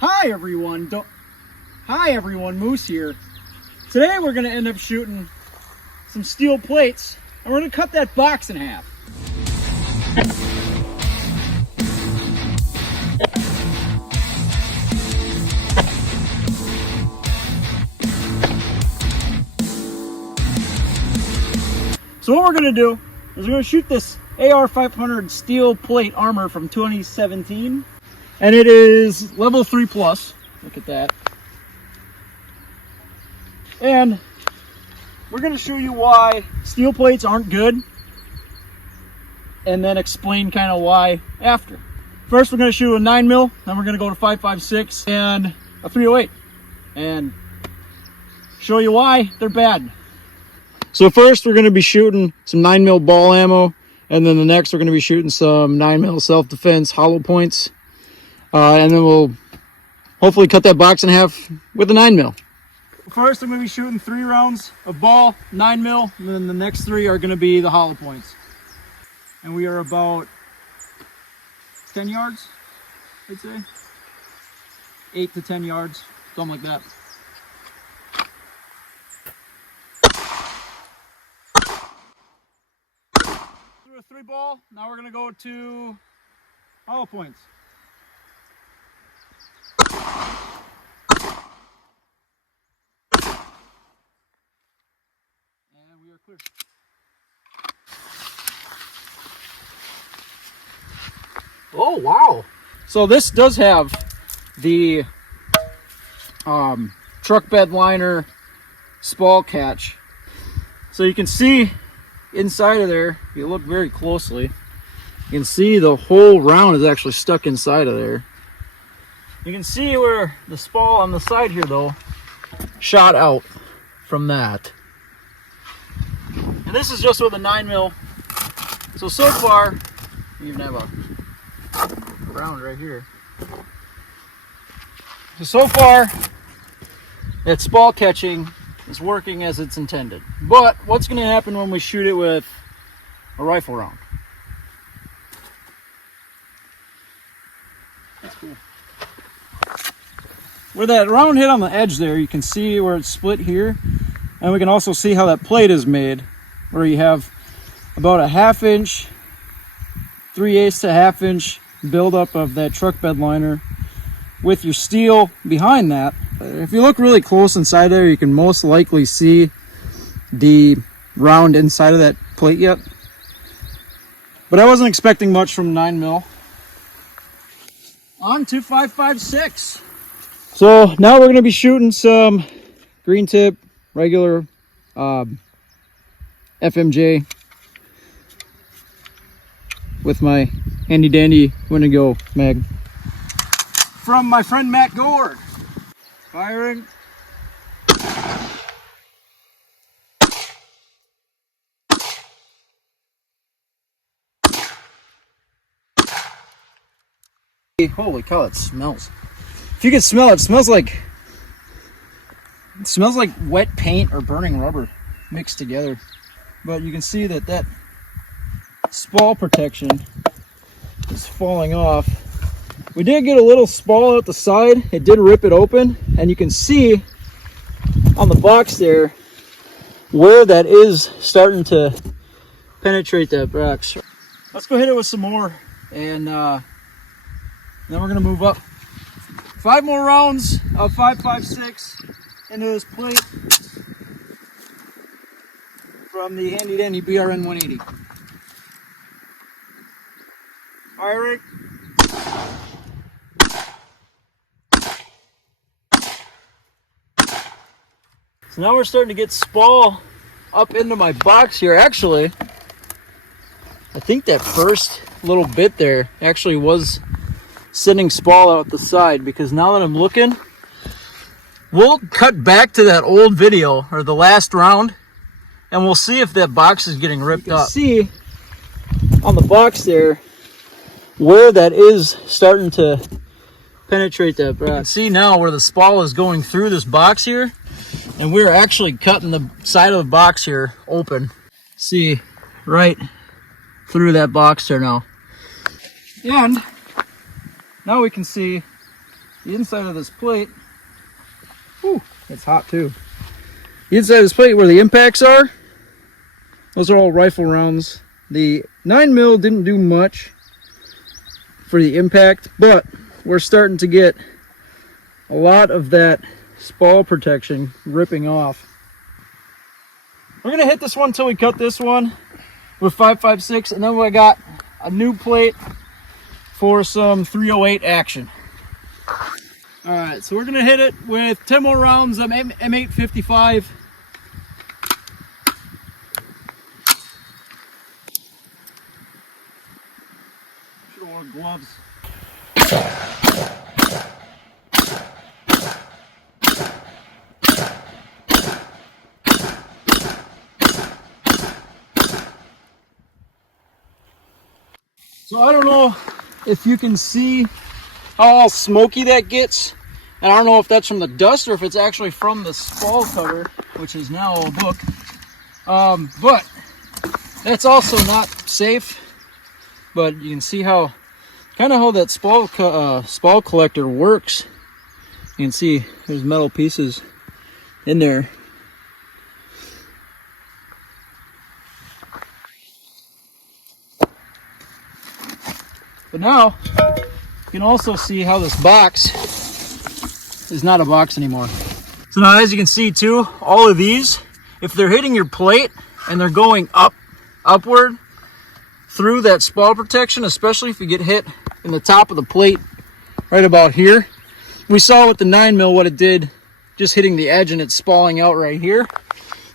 Hi everyone, Moose here. Today we're going to end up shooting some steel plates, and we're going to cut that box in half. So what we're going to do is we're going to shoot this AR 500 steel plate armor from 2017, and it is level 3 plus. Look at that. And we're going to show you why steel plates aren't good, and then explain kind of why after. First, we're going to shoot a 9mm, then we're going to go to 5.56 and a 308, and show you why they're bad. So first, we're going to be shooting some 9mm ball ammo, and then the next, we're going to be shooting some 9mm self-defense hollow points, and then we'll hopefully cut that box in half with a 9mm. First, I'm going to be shooting 3 rounds of ball, 9mm, and then the next 3 are going to be the hollow points. And we are about 10 yards, I'd say. 8 to 10 yards, something like that. Through a 3 ball, now we're going to go to hollow points. And we are clear. Oh, wow. So this does have the truck bed liner Spall catch. So you can see inside of there, if you look very closely, you can see the whole round is actually stuck inside of there. You can see where the Spall on the side here, though, shot out from that. And this is just with a 9mm. So far, we even have a round right here. So far, that Spall catching is working as it's intended. But what's going to happen when we shoot it with a rifle round? That's cool. Where that round hit on the edge there, you can see where it's split here. And we can also see how that plate is made, where you have about a 1/2 inch, 3/8 to 1/2 inch buildup of that truck bed liner with your steel behind that. If you look really close inside there, you can most likely see the round inside of that plate yet. But I wasn't expecting much from 9mm. On to 5.56. So now we're going to be shooting some green tip, regular FMJ with my handy dandy Winnebago mag from my friend Matt Gore. Firing. Holy cow, it smells. If you can smell it, it smells like wet paint or burning rubber mixed together. But you can see that that Spall protection is falling off. We did get a little Spall out the side. It did rip it open, and you can see on the box there where that is starting to penetrate that box. Let's go hit it with some more, and then we're gonna move up. 5 more rounds of 5.56 into this plate from the handy dandy BRN 180. Firing. So now we're starting to get Spall up into my box here. Actually, I think that first little bit there actually was sending Spall out the side, because now that I'm looking, we'll cut back to that old video or the last round, and we'll see if that box is getting ripped up. See on the box there where that is starting to penetrate that box. You can see now where the Spall is going through this box here, and we're actually cutting the side of the box here open. See right through that box there now. And now we can see the inside of this plate, whew, it's hot too. The inside of this plate where the impacts are, those are all rifle rounds. The 9mm didn't do much for the impact, but we're starting to get a lot of that Spall protection ripping off. We're gonna hit this one until we cut this one with 5.56, and then we got a new plate for some 308 action. All right, so we're gonna hit it with 10 more rounds of M855. Should have worn gloves. So I don't know if you can see how smoky that gets, and I don't know if that's from the dust or if it's actually from the Spall cover, which is now all book. But that's also not safe. But you can see how that Spall collector works. You can see there's metal pieces in there. But now you can also see how this box is not a box anymore. So now, as you can see too, all of these, if they're hitting your plate and they're going upward through that Spall protection, especially if you get hit in the top of the plate right about here. We saw with the 9mm what it did, just hitting the edge and it's spalling out right here.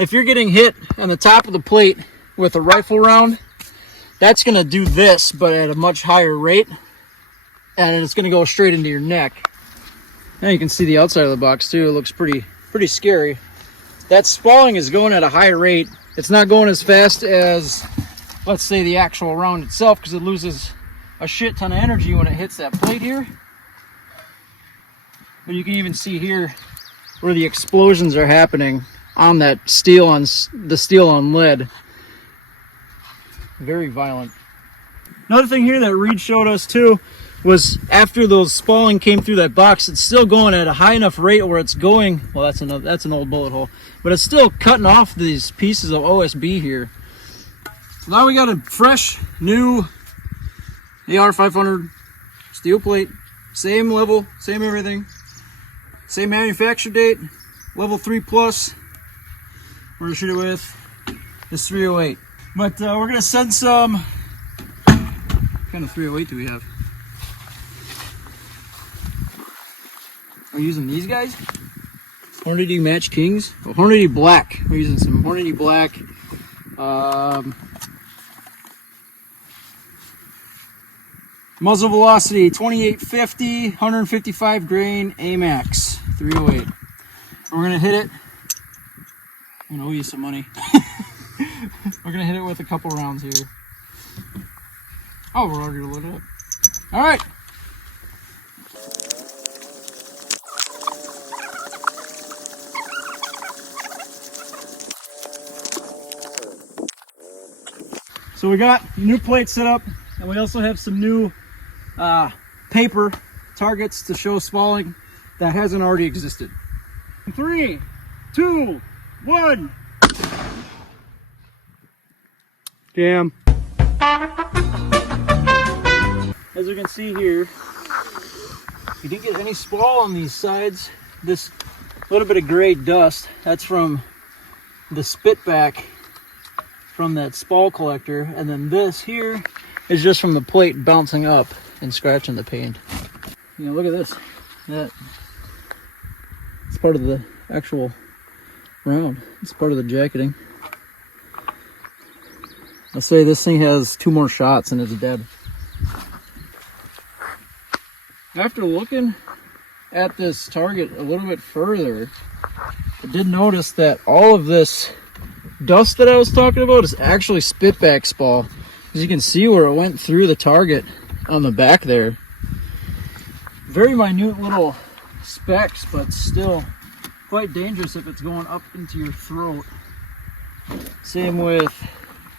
If you're getting hit on the top of the plate with a rifle round, that's going to do this, but at a much higher rate, and it's going to go straight into your neck. Now you can see the outside of the box too. It looks pretty scary. That spalling is going at a high rate. It's not going as fast as, let's say, the actual round itself, because it loses a shit ton of energy when it hits that plate here. But you can even see here where the explosions are happening on that steel on lead. Very violent. Another thing here that Reed showed us too was after those spalling came through that box, it's still going at a high enough rate where it's going, well, that's an old bullet hole, but it's still cutting off these pieces of OSB here. So now we got a fresh new AR-500 steel plate, same level, same everything, same manufacture date, level 3+. We're gonna shoot it with this 308. But we're gonna send some, what kind of 308 do we have? Are we using these guys? Hornady Match Kings? Oh, Hornady Black. We're using some Hornady Black. Muzzle velocity 2850, 155 grain AMAX 308. We're gonna hit it. I'm gonna owe you some money. We're gonna hit it with a couple rounds here. Oh, we're already loaded up. All right. So we got new plates set up, and we also have some new paper targets to show spalling that hasn't already existed. 3, 2, 1. Jam. As you can see here, you didn't get any Spall on these sides. This little bit of gray dust, that's from the spit back from that Spall collector, and then this here is just from the plate bouncing up and scratching the paint. You know, look at this. That it's part of the actual round. It's part of the jacketing. I'll say this thing has 2 more shots and it's dead. After looking at this target a little bit further, I did notice that all of this dust that I was talking about is actually spitback Spall. As you can see where it went through the target on the back there. Very minute little specks, but still quite dangerous if it's going up into your throat. Same with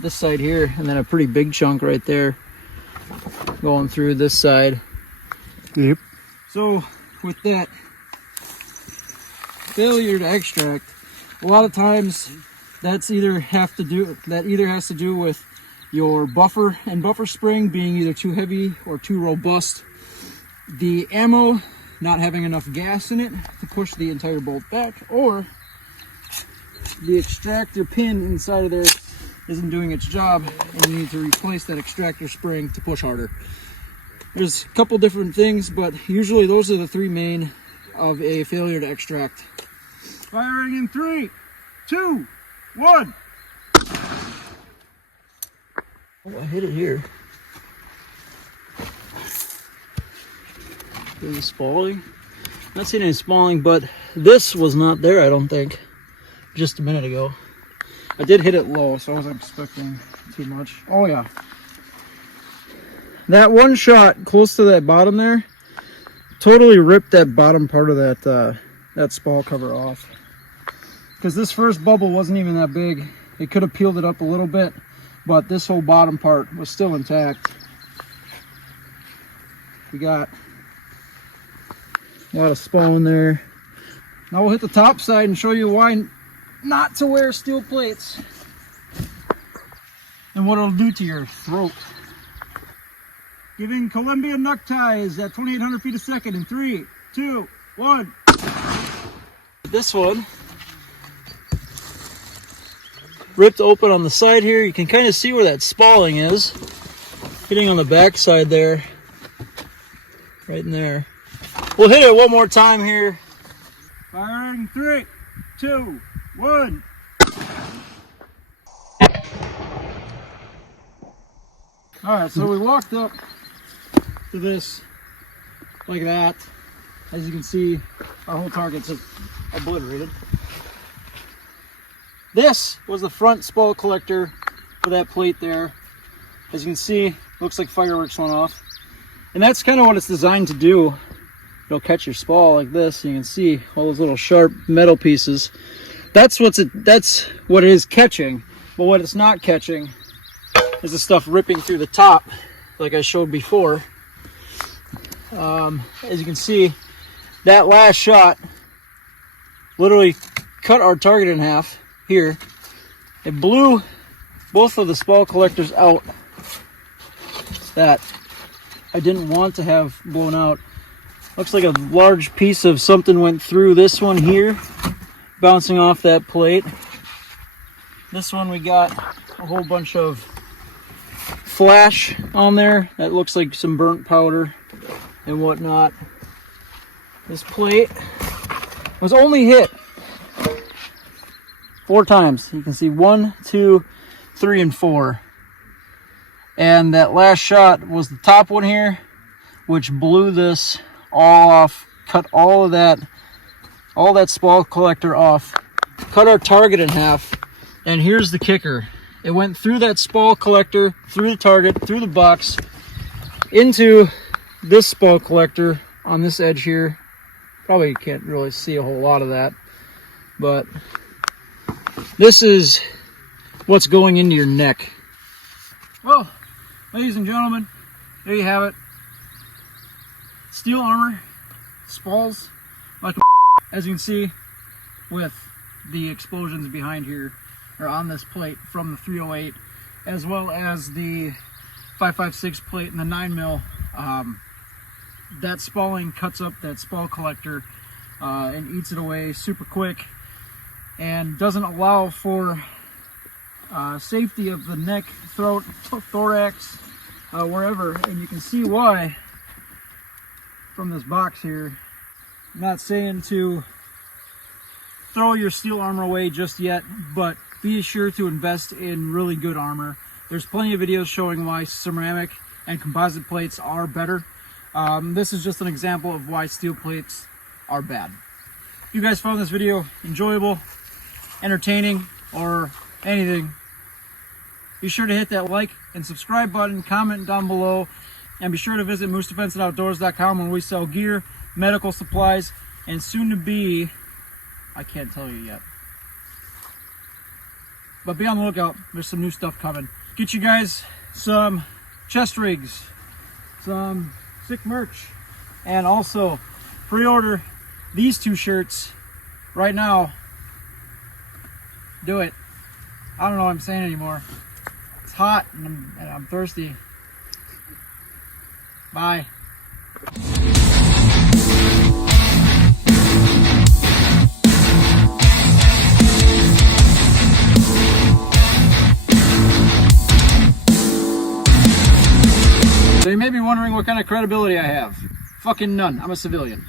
this side here, and then a pretty big chunk right there going through this side. Yep. So with that failure to extract, a lot of times that's either has to do with your buffer and buffer spring being either too heavy or too robust, the ammo not having enough gas in it to push the entire bolt back, or the extractor pin inside of there isn't doing its job and you need to replace that extractor spring to push harder. There's a couple different things, but usually those are the three main of a failure to extract. Firing in 3, 2, 1. Oh, I hit it here. There's spalling. Not seeing any spalling, but this was not there, I don't think, just a minute ago. I did hit it low, so I wasn't expecting too much. Oh yeah. That one shot close to that bottom there totally ripped that bottom part of that spall cover off. Because this first bubble wasn't even that big. It could have peeled it up a little bit, but this whole bottom part was still intact. We got a lot of spall in there. Now we'll hit the top side and show you why not to wear steel plates and what it'll do to your throat. Giving Colombian neck ties at 2,800 feet a second in 3, 2, 1. This one ripped open on the side here. You can kind of see where that spalling is. Hitting on the back side there. Right in there. We'll hit it one more time here. Firing 3, 2, 1. Alright, so we walked up to this like that. As you can see, our whole target's obliterated. This was the front spall collector for that plate there. As you can see, looks like fireworks went off. And that's kind of what it's designed to do. It'll catch your spall like this. You can see all those little sharp metal pieces. That's what it is catching. But what it's not catching is the stuff ripping through the top, like I showed before. As you can see, that last shot literally cut our target in half here. It blew both of the spall collectors out that I didn't want to have blown out. Looks like a large piece of something went through this one here, bouncing off that plate. This one we got a whole bunch of flash on there that looks like some burnt powder and whatnot. This plate was only hit 4 times. You can see 1, 2, 3, and 4. And that last shot was the top one here, which blew this all off, cut all that spall collector off, cut our target in half. And here's the kicker. It went through that spall collector, through the target, through the box, into this spall collector on this edge here. Probably can't really see a whole lot of that, but this is what's going into your neck. Well, ladies and gentlemen, there you have it. Steel armor, spalls, like as you can see with the explosions behind here, or on this plate from the 308, as well as the 5.56 plate and the 9mm. That spalling cuts up that spall collector and eats it away super quick, and doesn't allow for safety of the neck, throat, thorax, wherever. And you can see why from this box here. I'm not saying to throw your steel armor away just yet, but be sure to invest in really good armor. There's plenty of videos showing why ceramic and composite plates are better. This is just an example of why steel plates are bad. If you guys found this video enjoyable, entertaining, or anything, be sure to hit that like and subscribe button, comment down below, and be sure to visit moosdefenseandoutdoors.com where we sell gear, medical supplies, and soon to be, I can't tell you yet, but be on the lookout. There's some new stuff coming. Get you guys some chest rigs, some sick merch, and also pre-order these 2 shirts right now. Do it. I don't know what I'm saying anymore. It's hot and I'm thirsty. Bye. So you may be wondering what kind of credibility I have. Fucking none. I'm a civilian.